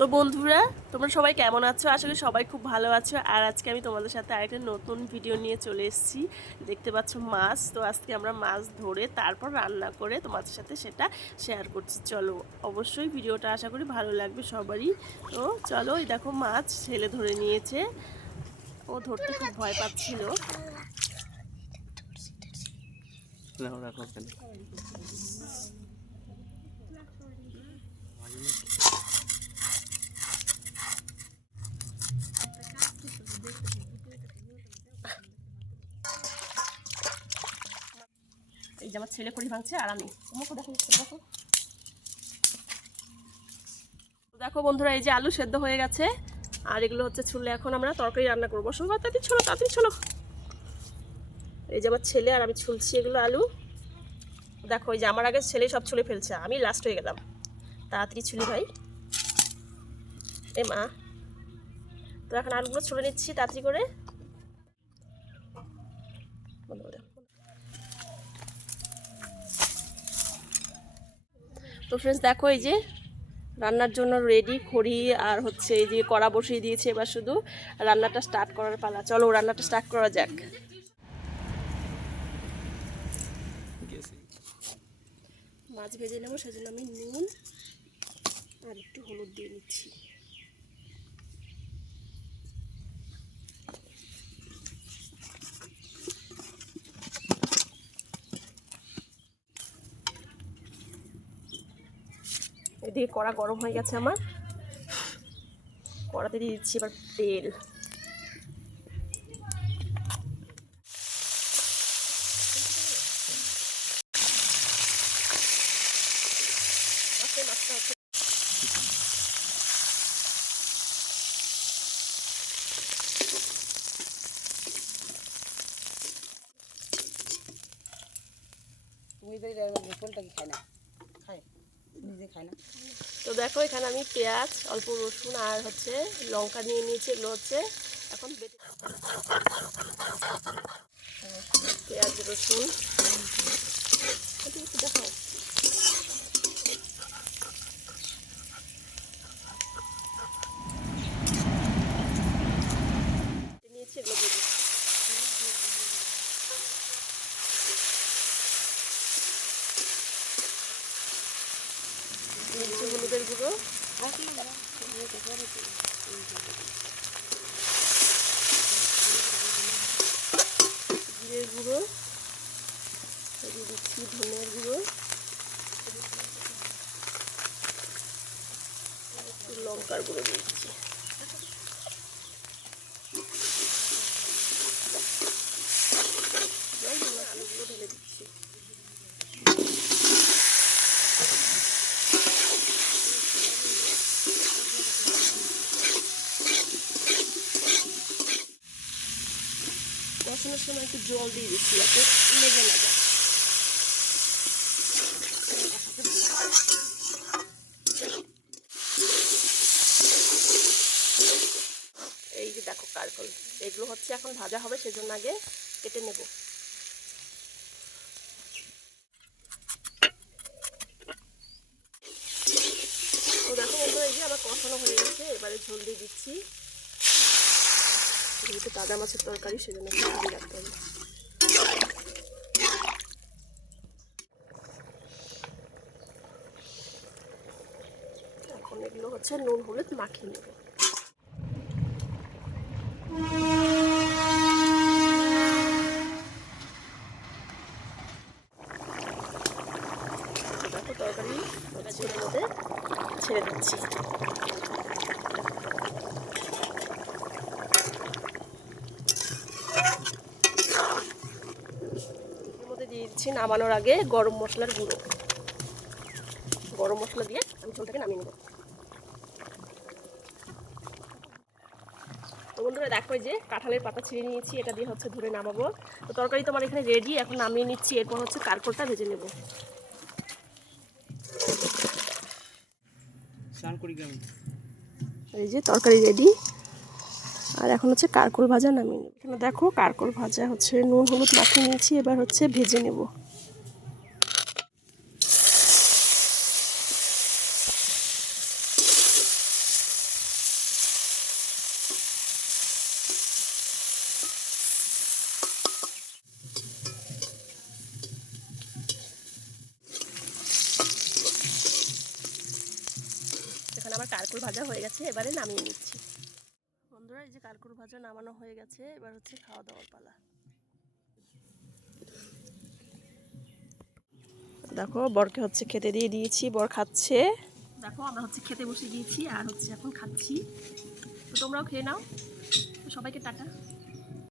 তো বন্ধুরা, তোমরা সবাই কেমন আছো? আশা করি সবাই খুব ভালো আছো। আর আজকে আমি তোমাদের সাথে আরেকটা নতুন ভিডিও নিয়ে চলে এসেছি। দেখতে পাচ্ছ মাছ। তো আজকে আমরা মাছ ধরে তারপর রান্না করে তোমাদের সাথে সেটা শেয়ার করছি। চলো, অবশ্যই ভিডিওটা আশা করি ভালো লাগবে সবারই। তো চলো, এই দেখো মাছ ছেলে ধরে নিয়েছে। ও ধরতে খুব ভয় পাচ্ছিল। এই যে আমার ছেলে খড়ি ভাঙছে আর আমি তোমাকে দেখো দেখো দেখো বন্ধুরা, এই যে আলু সেদ্ধ হয়ে গেছে আর এগুলো হচ্ছে ছুলে এখন আমরা তরকারি রান্না করবো। সবাই তাড়াতাড়ি ছোলো, তাড়াতাড়ি ছোলো। এই যে আমার ছেলে আর আমি ছুলছি এগুলো আলু। দেখো, এই যে আমার আগে ছেলে সব ছুলে ফেলছে, আমি লাস্ট হয়ে গেলাম। তাড়াতাড়ি ছুলি ভাই। এ মা, তো এখন আলুগুলো ছুলে নিচ্ছি তাড়াতাড়ি করে। তো ফ্রেন্ডস দেখো, এই যে রান্নার জন্য রেডি খড়ি আর হচ্ছে এই যে কড়া বসিয়ে দিয়েছে। এবার শুধু রান্নাটা স্টার্ট করার পালা। চলো রান্নাটা স্টার্ট করা যাক। মাছ ভেজে নেবো, সেজন্য আমি নুন আর একটু হলুদ দিয়ে নিচ্ছি। এদিকে কড়া গরম হয়ে গেছে আমার। কড়াতে দিয়ে দিচ্ছি এবার তেল। তো দেখো, এখানে আমি পেঁয়াজ, অল্প রসুন আর হচ্ছে লঙ্কা নিয়ে নিয়েছি। এগুলো হচ্ছে এখন বেটে পেঁয়াজ রসুন দেখো। নিয়েছি এগুলো দিয়ে দিচ্ছি হলুদের গুঁড়ো, জিরের গুঁড়ো দিয়ে দিচ্ছি, ধনের গুঁড়ো, লঙ্কার গুঁড়ো দিয়ে দিচ্ছি। আলুগুলো ঢেলে দিচ্ছি। কষানোর সময় একটু জল দিয়ে দিচ্ছি যাতে লেগে না যায়। এই যে দেখো কারকল, এগুলো হচ্ছে এখন ভাজা হবে, সেজন্য আগে কেটে নেব। তো দেখো বন্ধুরা, এই যে আমার কষানো হয়ে গেছে। এবারে ঝোল দিয়ে দিচ্ছি। যেহেতু তাজা মাছের তরকারি, সেজন্য ঝোল দিয়ে রাখতে হবে। এখন এগুলো হচ্ছে নুন হলুদ মাখিয়ে নেব। দেখো তরকারি ঝোলের মধ্যে ছেড়ে দিচ্ছি। এর মধ্যে দিয়ে দিচ্ছি নামানোর আগে গরম মশলার গুঁড়ো। গরম মশলা দিয়ে আমি ঝোলটাকে নামিয়ে নেব। তো বন্ধুরা দেখো, যে কাঁঠালের পাতা ছিঁড়ে নিয়েছি, এটা দিয়ে হচ্ছে ধরে নামাবো। তো তরকারি তোমার এখানে রেডি, এখন নামিয়ে নিচ্ছি। এরপর হচ্ছে কারকলটা ভেজে নেব। এই যে তরকারি রেডি, আর এখন হচ্ছে কারকল ভাজা নামিয়ে নেব। এখানে দেখো কারকল ভাজা হচ্ছে নুন হলুদ মাখিয়ে নিয়েছি। এবার হচ্ছে ভেজে নেব। আমার কারকুর ভাজা হয়ে গেছে, এবারে নামিয়ে নিচ্ছি। বন্ধুরা এই যে কারকুর ভাজা নামানো হয়ে গেছে, এবার হচ্ছে খাওয়া দাওয়ার পালা। দেখো বরকে হচ্ছে খেতে দিয়ে দিয়েছি, বর খাচ্ছে। দেখো আমরা হচ্ছে খেতে বসে গিয়েছি আর হচ্ছে এখন খাচ্ছি। তো তোমরাও খেয়ে নাও। তো সবাইকে টাটা।